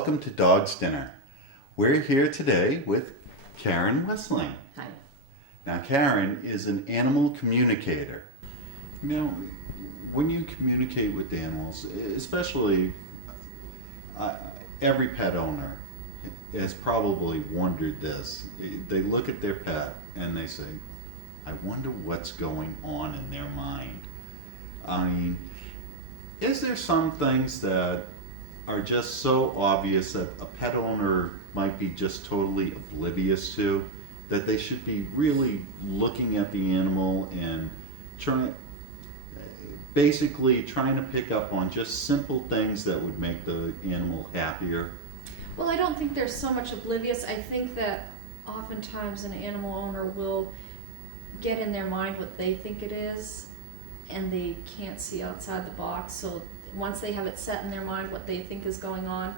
welcome to Dog's Dinner. We're here today with Karen Wessling. Hi. Now, Karen is an animal communicator. Now, when you communicate with animals, especially every pet owner has probably wondered this. They look at their pet and they say, I wonder what's going on in their mind. I mean, is there some things that are just so obvious that a pet owner might be just totally oblivious to, that they should be really looking at the animal and basically trying to pick up on just simple things that would make the animal happier? Well, I don't think they're so much oblivious. I think that oftentimes an animal owner will get in their mind what they think it is, and they can't see outside the box. So once they have it set in their mind what they think is going on,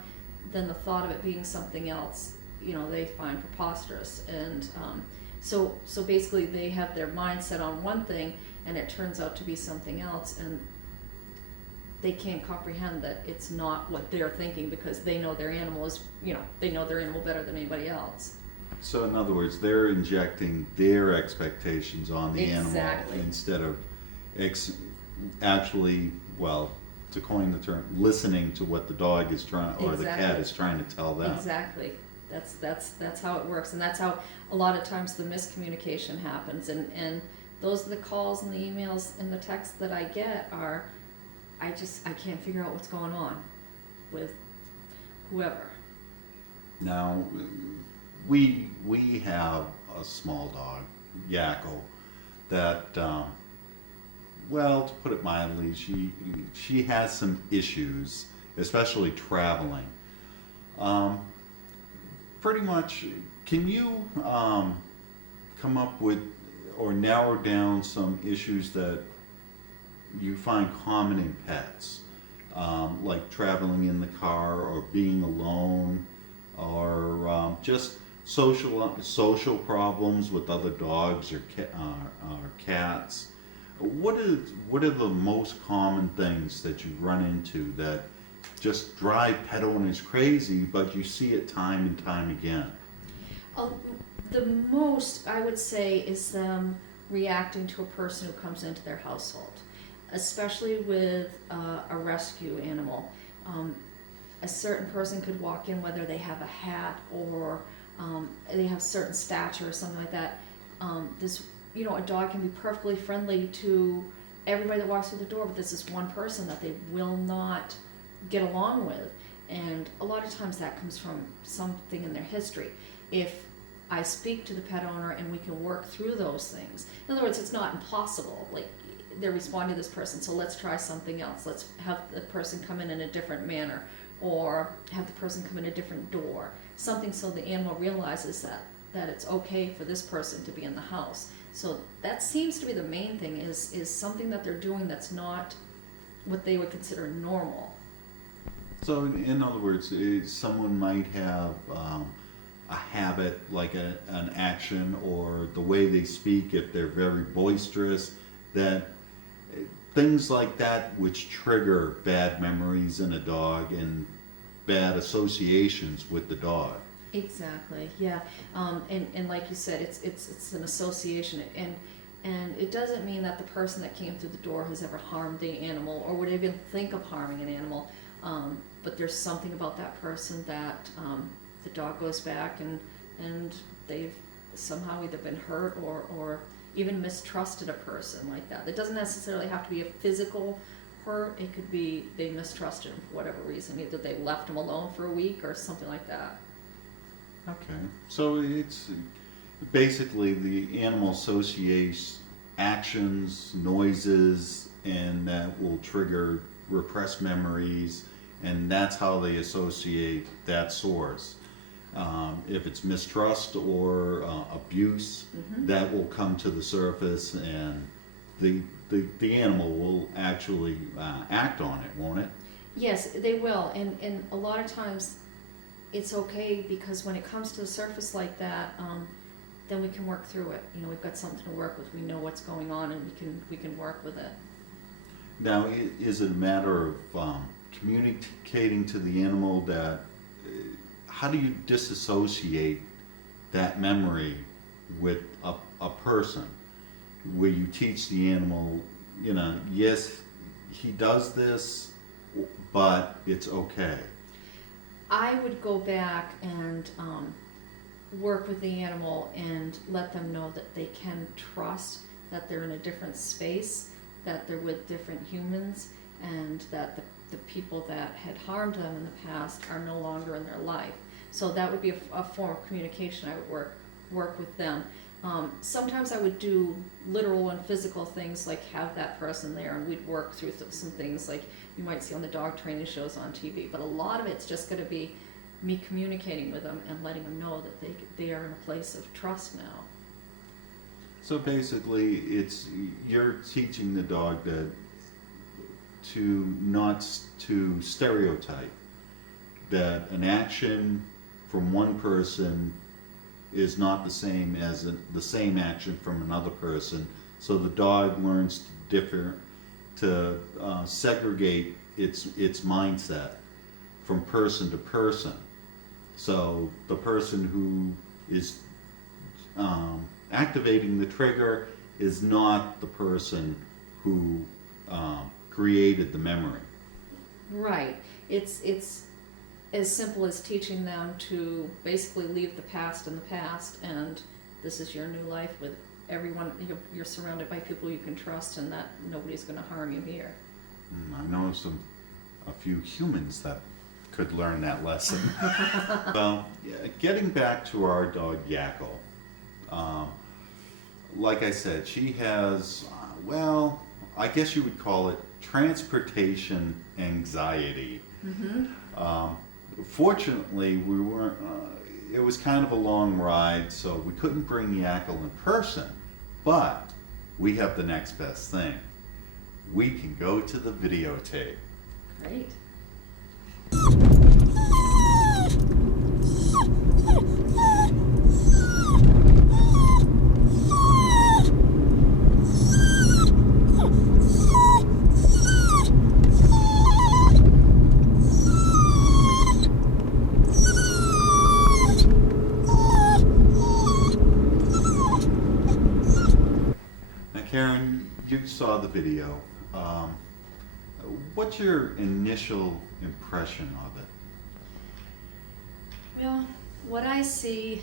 then the thought of it being something else, they find preposterous. And so basically they have their mind set on one thing and it turns out to be something else, and they can't comprehend that it's not what they're thinking, because they know their animal is, they know their animal better than anybody else. So in other words, they're injecting their expectations on the Exactly. animal instead of actually, well, to coin the term, listening to what the dog is trying, or the cat is trying to tell them. Exactly. That's how it works, and that's how a lot of times the miscommunication happens. And those are the calls and the emails and the texts that I get are, I can't figure out what's going on with whoever. Now, we have a small dog, Yackle, that well, to put it mildly, she has some issues, especially traveling. Pretty much, can you come up with or narrow down some issues that you find common in pets, like traveling in the car or being alone, or just social problems with other dogs or cats? What are the most common things that you run into that just drive pet owners crazy, but you see it time and time again? The most, I would say, is them reacting to a person who comes into their household, especially with a rescue animal. A certain person could walk in, whether they have a hat or they have certain stature or something like that. A dog can be perfectly friendly to everybody that walks through the door, but this is one person that they will not get along with. And a lot of times that comes from something in their history. If I speak to the pet owner and we can work through those things. In other words, it's not impossible. Like, they're responding to this person, so let's try something else. Let's have the person come in a different manner, or have the person come in a different door. Something so the animal realizes that it's okay for this person to be in the house. So that seems to be the main thing, is something that they're doing that's not what they would consider normal. So in other words, someone might have a habit, like an action, or the way they speak, if they're very boisterous, that things like that which trigger bad memories in a dog and bad associations with the dog. Exactly, yeah. And like you said, it's an association, and it doesn't mean that the person that came through the door has ever harmed the animal or would even think of harming an animal. But there's something about that person that the dog goes back and they've somehow either been hurt or even mistrusted a person like that. It doesn't necessarily have to be a physical hurt. It could be they mistrusted him for whatever reason. Either they left him alone for a week or something like that. Okay, so it's basically the animal associates actions, noises, and that will trigger repressed memories, and that's how they associate that source. If it's mistrust or abuse, that will come to the surface, and the animal will actually act on it, won't it? Yes, they will, and a lot of times it's okay, because when it comes to the surface like that, then we can work through it. We've got something to work with. We know what's going on, and we can work with it. Now, is it a matter of communicating to the animal that how do you disassociate that memory with a person, where you teach the animal, yes, he does this, but it's okay. I would go back and work with the animal and let them know that they can trust that they're in a different space, that they're with different humans, and that the people that had harmed them in the past are no longer in their life. So that would be a form of communication. I would work with them. Sometimes I would do literal and physical things, like have that person there, and we'd work through some things like you might see on the dog training shows on TV. But a lot of it's just going to be me communicating with them and letting them know that they are in a place of trust now. So basically, you're teaching the dog to stereotype that an action from one person is not the same as the same action from another person. So the dog learns to segregate its mindset from person to person. So the person who is activating the trigger is not the person who created the memory. Right. It's as simple as teaching them to basically leave the past in the past, and this is your new life with everyone. You're surrounded by people you can trust, and that nobody's going to harm you here. I know a few humans that could learn that lesson. Well, getting back to our dog Yackle, like I said, she has, I guess you would call it transportation anxiety. Mm-hmm. Fortunately, we weren't. It was kind of a long ride, so we couldn't bring Yackle in person. But we have the next best thing. We can go to the videotape. Great. Karen, you saw the video. What's your initial impression of it? Well, what I see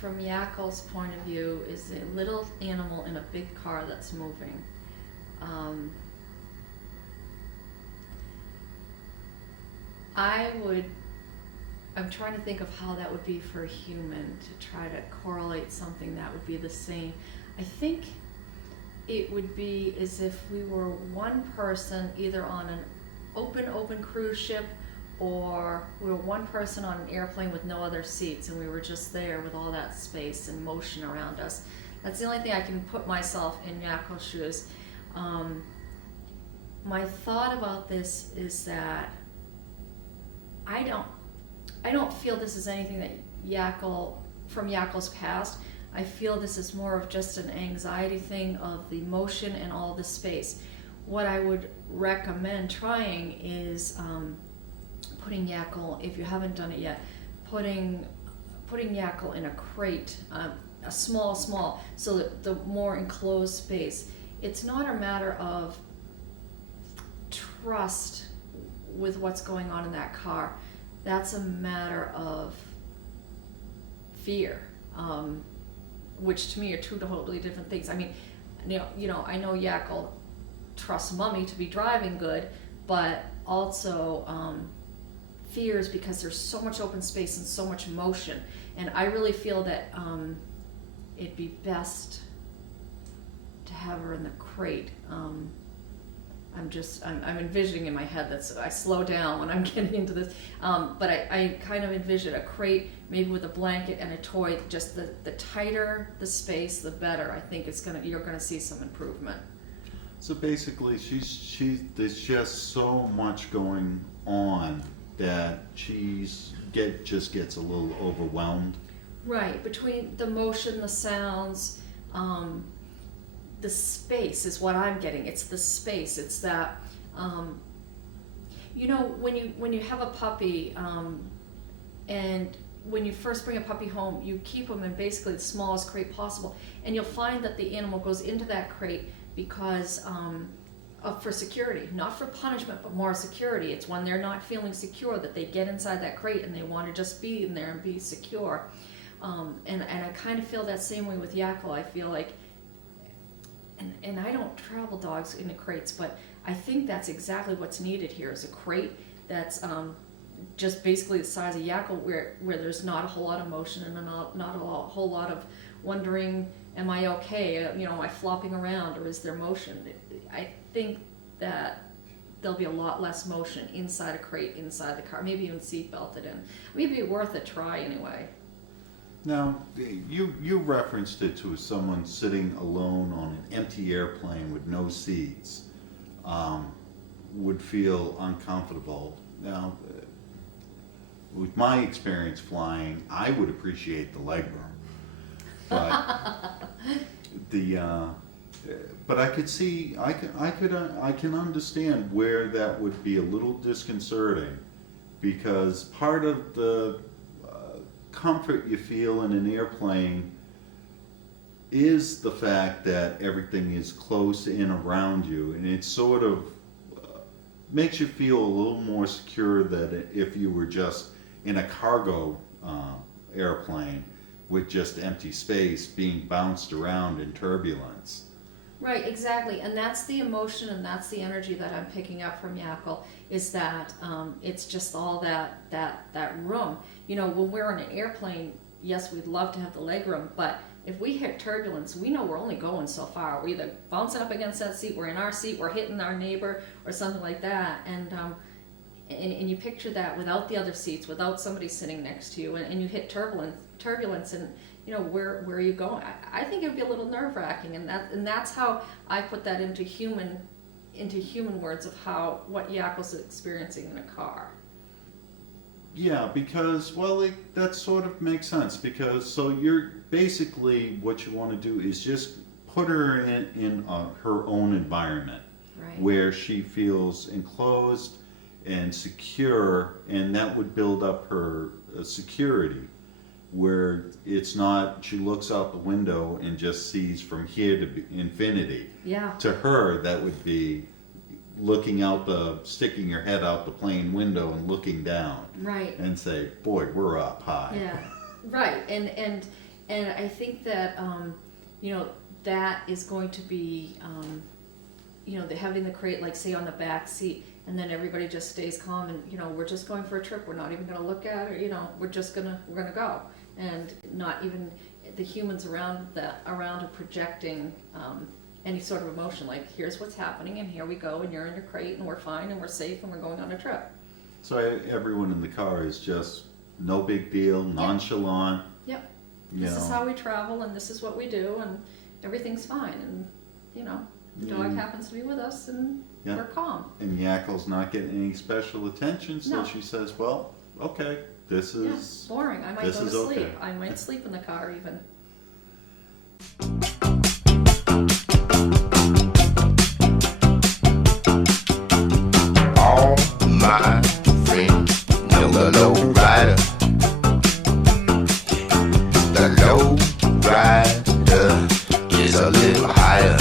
from Yackle's point of view is a little animal in a big car that's moving. I'm trying to think of how that would be for a human, to try to correlate something that would be the same. I think it would be as if we were one person either on an open cruise ship, or we were one person on an airplane with no other seats, and we were just there with all that space and motion around us. That's the only thing I can put myself in Yackle's shoes. My thought about this is that I don't feel this is anything that from Yackle's past. I feel this is more of just an anxiety thing of the motion and all the space. What I would recommend trying is putting Yackle, if you haven't done it yet, putting Yackle in a crate, a small, so that the more enclosed space. It's not a matter of trust with what's going on in that car. That's a matter of fear, which to me are two totally different things. I mean, I know Yackle trusts Mummy to be driving good, but also fears because there's so much open space and so much motion. And I really feel that it'd be best to have her in the crate. I'm envisioning in my head that I slow down when I'm getting into this, but I kind of envision a crate, maybe with a blanket and a toy. Just the tighter the space, the better. I think you're gonna see some improvement. So basically, there's just so much going on that just gets a little overwhelmed. Right, between the motion, the sounds, the space is what I'm getting. It's the space. It's that, when you have a puppy, and when you first bring a puppy home, you keep them in basically the smallest crate possible, and you'll find that the animal goes into that crate because for security, not for punishment, but more security. It's when they're not feeling secure that they get inside that crate and they want to just be in there and be secure. And I kind of feel that same way with Yackle. I feel like, and I don't travel dogs into crates, but I think that's exactly what's needed here, is a crate that's just basically the size of Yackle, where there's not a whole lot of motion and not a whole lot of wondering, am I okay? Am I flopping around, or is there motion? I think that there'll be a lot less motion inside a crate, inside the car, maybe even seat belted in. Maybe worth a try anyway. Now, you referenced it to someone sitting alone on an empty airplane with no seats would feel uncomfortable. Now, with my experience flying, I would appreciate the legroom, but but I could see, I can understand where that would be a little disconcerting, because part of the comfort you feel in an airplane is the fact that everything is close in around you, and it sort of makes you feel a little more secure than if you were just in a cargo airplane with just empty space being bounced around in turbulence. Right, exactly, and that's the emotion and that's the energy that I'm picking up from Yackle, is that it's just all that room. When we're on an airplane, yes, we'd love to have the leg room, but if we hit turbulence, we know we're only going so far. We're either bouncing up against that seat, we're in our seat, we're hitting our neighbor, or something like that. And you picture that without the other seats, without somebody sitting next to you, and you hit turbulence, and where are you going? I think it would be a little nerve-wracking, and that's how I put that into human words of what Yackle's experiencing in a car. Yeah, because, that sort of makes sense, because so you're basically, what you want to do is just put her in her own environment, right, where she feels enclosed and secure, and that would build up her security, where it's not, she looks out the window and just sees from here to infinity. Yeah. To her, that would be sticking your head out the plane window and looking down. Right. And say, boy, we're up high. Yeah. Right. And I think that that is going to be having the crate, like, say, on the back seat, and then everybody just stays calm, and we're just going for a trip, we're not even going to look at it, we're gonna go, and not even the humans around are projecting any sort of emotion, like, here's what's happening, and here we go, and you're in your crate, and we're fine, and we're safe, and we're going on a trip. So everyone in the car is just no big deal, nonchalant. Yep. This is how we travel, and this is what we do, and everything's fine, and the dog happens to be with us, and we're calm. And Yackle's not getting any special attention, so No. she says, well, okay, this is boring. I might go to sleep. Okay. I might sleep in the car even. All my friends know the low rider. The low rider is a little higher.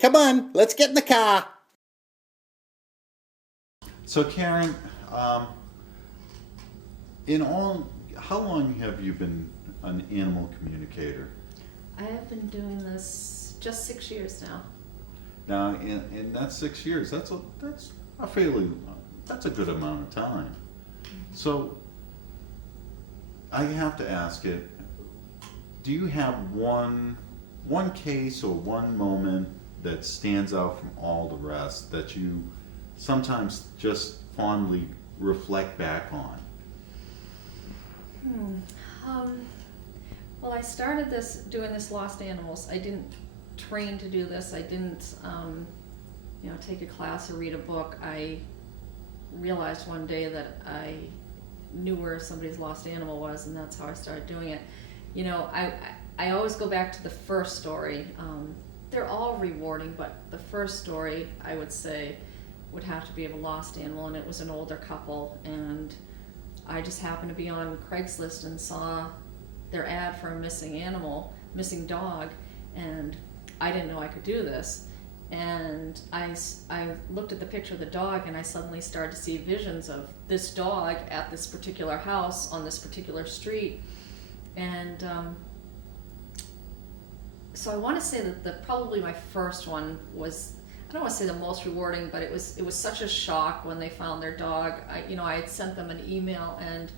Come on, let's get in the car. So Karen, how long have you been an animal communicator? I have been doing this just 6 years now. Now, in that 6 years, that's a fairly, that's a good amount of time. So, I have to ask it, do you have one case or one moment that stands out from all the rest that you sometimes just fondly reflect back on? Well, I started doing this lost animals. I didn't train to do this. I didn't, take a class or read a book. I realized one day that I knew where somebody's lost animal was, and that's how I started doing it. I always go back to the first story. They're all rewarding, but the first story, I would say, would have to be of a lost animal, and it was an older couple, and I just happened to be on Craigslist and saw their ad for a missing dog, and I didn't know I could do this. And I looked at the picture of the dog, and I suddenly started to see visions of this dog at this particular house on this particular street. And so I want to say that probably my first one was, I don't want to say the most rewarding, but it was such a shock when they found their dog. I had sent them an email and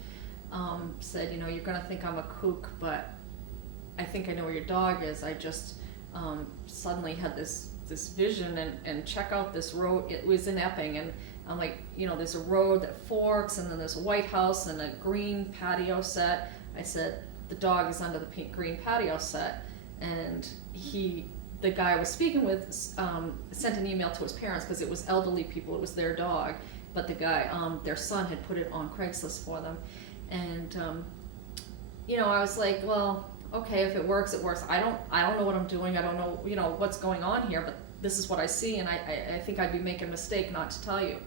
said, you're going to think I'm a kook, but I think I know where your dog is. I just suddenly had this vision, and check out this road. It was in Epping, and I'm like, there's a road that forks, and then there's a white house and a green patio set. I said, the dog is under the pink green patio set. And the guy I was speaking with sent an email to his parents, because it was elderly people, it was their dog, but the guy, their son had put it on Craigslist for them. And I was like, well, okay, if it works, it works. I don't know what I'm doing. I don't know, what's going on here, but this is what I see, and I think I'd be making a mistake not to tell you.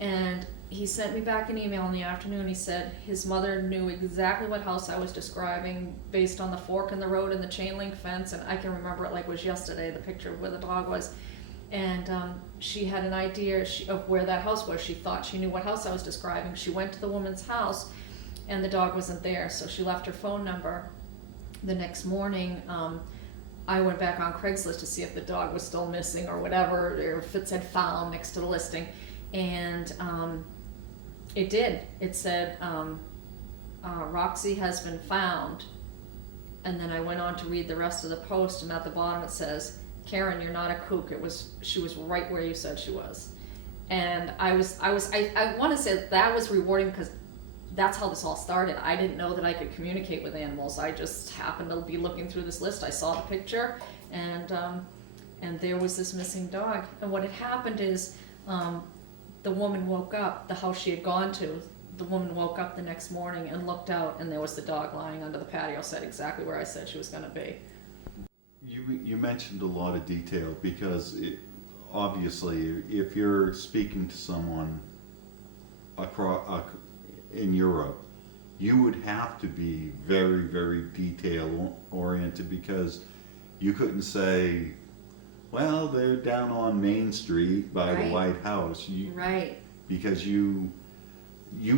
And he sent me back an email in the afternoon. He said his mother knew exactly what house I was describing based on the fork in the road and the chain link fence, and I can remember it like it was yesterday, the picture of where the dog was. And she had an idea of where that house was. She thought she knew what house I was describing. She went to the woman's house, and the dog wasn't there, so she left her phone number. The next morning, I went back on Craigslist to see if the dog was still missing or whatever, or if it said found next to the listing. And it did. It said, Roxy has been found. And then I went on to read the rest of the post, and at the bottom it says, Karen, you're not a kook. She was right where you said she was. And I want to say that was rewarding, because that's how this all started. I didn't know that I could communicate with animals. I just happened to be looking through this list. I saw the picture, and there was this missing dog. And what had happened is, the woman woke up, the house she had gone to, the woman woke up the next morning and looked out, and there was the dog lying under the patio set, exactly where I said she was going to be. You mentioned a lot of detail, because obviously, if you're speaking to someone in Europe, you would have to be very, very detail oriented, because you couldn't say, well, they're down on Main Street by Right. the White House. Right. Because you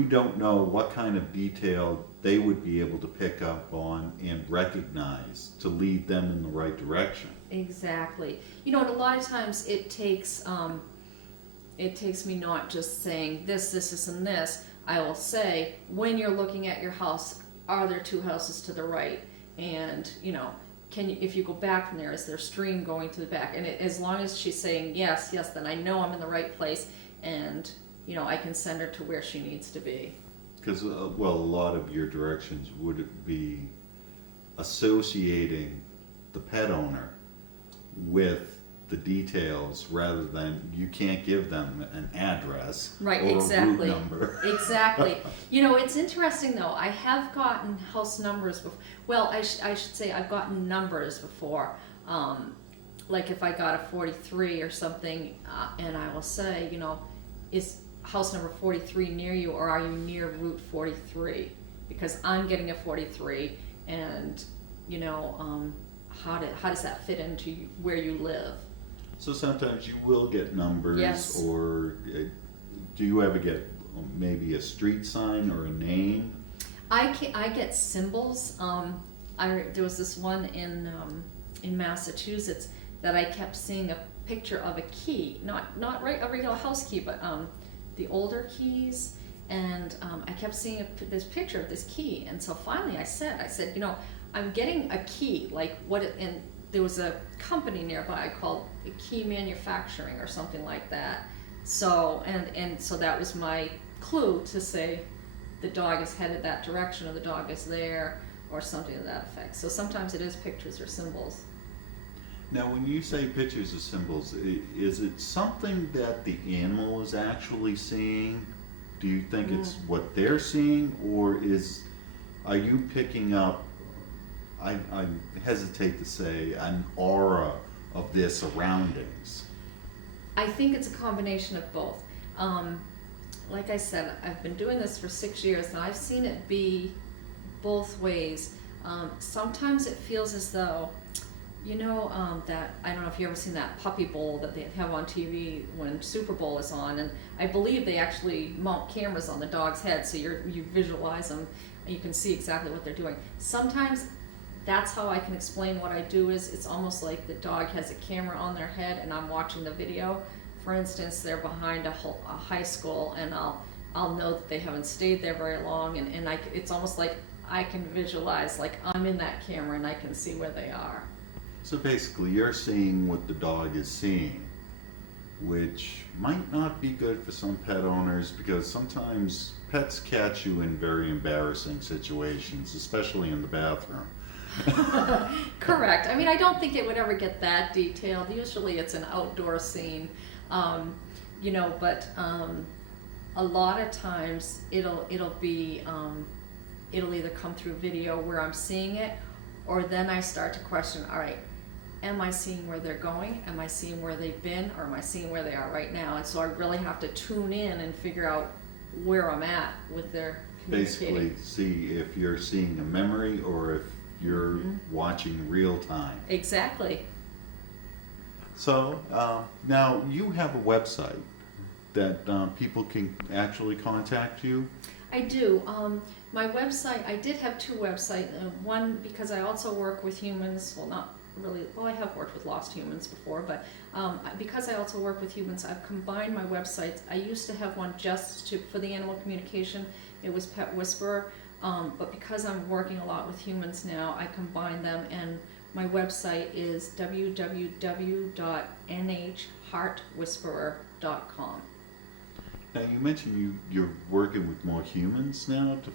don't know what kind of detail they would be able to pick up on and recognize to lead them in the right direction. Exactly. And a lot of times it takes me not just saying this, and this. I will say, when you're looking at your house, are there two houses to the right? And, if you go back from there, is there a stream going to the back? And as long as she's saying yes, then I know I'm in the right place, and, I can send her to where she needs to be. Because, a lot of your directions would be associating the pet owner with the details, rather than, you can't give them an address Right, or exactly. a route number. Exactly. It's interesting though. I have gotten house numbers before. Well, I should say I've gotten numbers before. Like if I got a 43 or something, and I will say, is house number 43 near you, or are you near Route 43? Because I'm getting a 43, and how does that fit into where you live? So sometimes you will get numbers. Yes. Or do you ever get maybe a street sign or a name? I get symbols. There was this one in Massachusetts that I kept seeing picture of a key, not a regular house key, but the older keys. And I kept seeing this picture of this key, and so finally I said, you know, I'm getting a key, like what it, and there was a company nearby called Key Manufacturing or something like that. So, and so that was my clue to say the dog is headed that direction, or the dog is there, or something to that effect. So sometimes it is pictures or symbols. Now, when you say pictures or symbols, is it something that the animal is actually seeing? Do you think it's what they're seeing, or are you picking up, I hesitate to say, an aura of their surroundings? I think it's a combination of both. Like I said, I've been doing this for 6 years, and I've seen it be both ways. Sometimes it feels as though, you know, that, I don't know if you've ever seen that puppy bowl that they have on TV when Super Bowl is on, and I believe they actually mount cameras on the dog's head, so you visualize them and you can see exactly what they're doing. Sometimes that's how I can explain what I do. Is it's almost like the dog has a camera on their head and I'm watching the video. For instance, they're behind a high school, and I'll know that they haven't stayed there very long, and it's almost like I can visualize, like I'm in that camera and I can see where they are. So basically, you're seeing what the dog is seeing, which might not be good for some pet owners, because sometimes pets catch you in very embarrassing situations, especially in the bathroom. Correct. I mean, I don't think it would ever get that detailed. Usually it's an outdoor scene, you know, but a lot of times it'll be, it'll either come through video where I'm seeing it, or then I start to question, all right, am I seeing where they're going? Am I seeing where they've been? Or am I seeing where they are right now? And so I really have to tune in and figure out where I'm at with their communicating. Basically, see if you're seeing a memory or if you're watching real time. Exactly. So, now you have a website that people can actually contact you. I do. My website, I did have two websites. One, because I also work with humans, well, not really, well, I have worked with lost humans before, but because I also work with humans, I've combined my websites. I used to have one just for the animal communication. It was Pet Whisperer, but because I'm working a lot with humans now, I combine them, and my website is www.nhheartwhisperer.com. Now, you mentioned you're working with more humans now to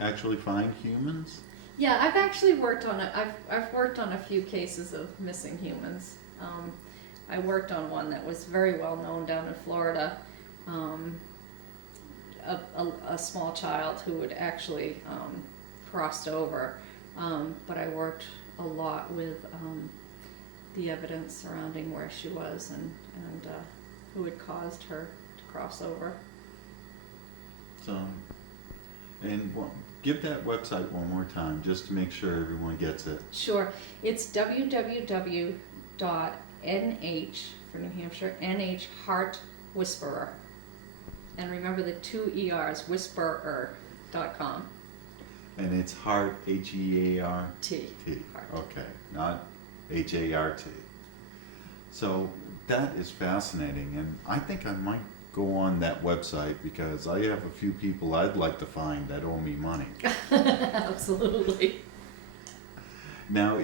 actually find humans. Yeah, I've actually worked on it. I've worked on a few cases of missing humans. I worked on one that was very well known down in Florida. A small child who had actually crossed over, but I worked a lot with the evidence surrounding where she was and who had caused her to cross over. So, and give that website one more time, just to make sure everyone gets it. Sure. It's www.nh, for New Hampshire, NH Heart Whisperer. And remember the 2 ERs, whisperer.com. And it's heart, H-E-A-R-T. Heart. Okay, not H-A-R-T. So that is fascinating, and I think I might go on that website, because I have a few people I'd like to find that owe me money. Absolutely. Now,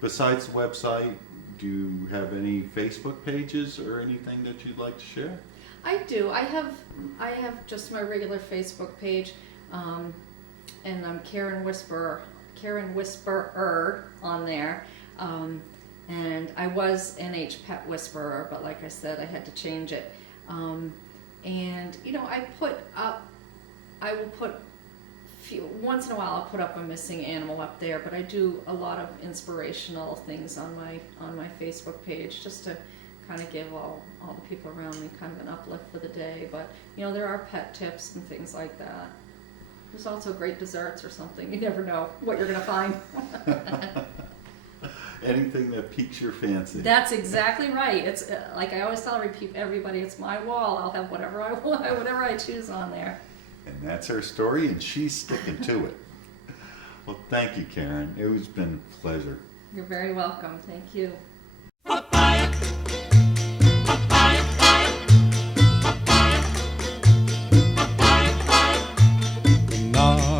besides the website, do you have any Facebook pages or anything that you'd like to share? I do. I have just my regular Facebook page, and I'm Karen Whisperer on there. And I was NH Pet Whisperer, but like I said, I had to change it. And you know, I will put once in a while I'll put up a missing animal up there, but I do a lot of inspirational things on my Facebook page, just to kind of give all the people around me kind of an uplift for the day. But you know, there are pet tips and things like that. There's also great desserts or something. You never know what you're going to find. Anything that piques your fancy. That's exactly right. It's like I always tell everybody, it's my wall. I'll have whatever I want, whatever I choose on there. And that's her story, and she's sticking to it. Well, thank you, Karen. It's been a pleasure. You're very welcome. Thank you. Papaya.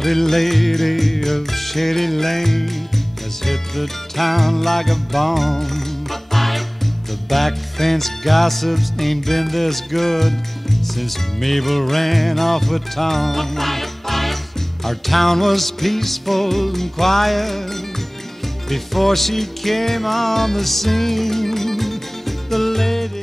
rowdy lady of Shady Lane has hit the town like a bomb. The back fence gossips ain't been this good since Mabel ran off with Tom. Our town was peaceful and quiet before she came on the scene. The lady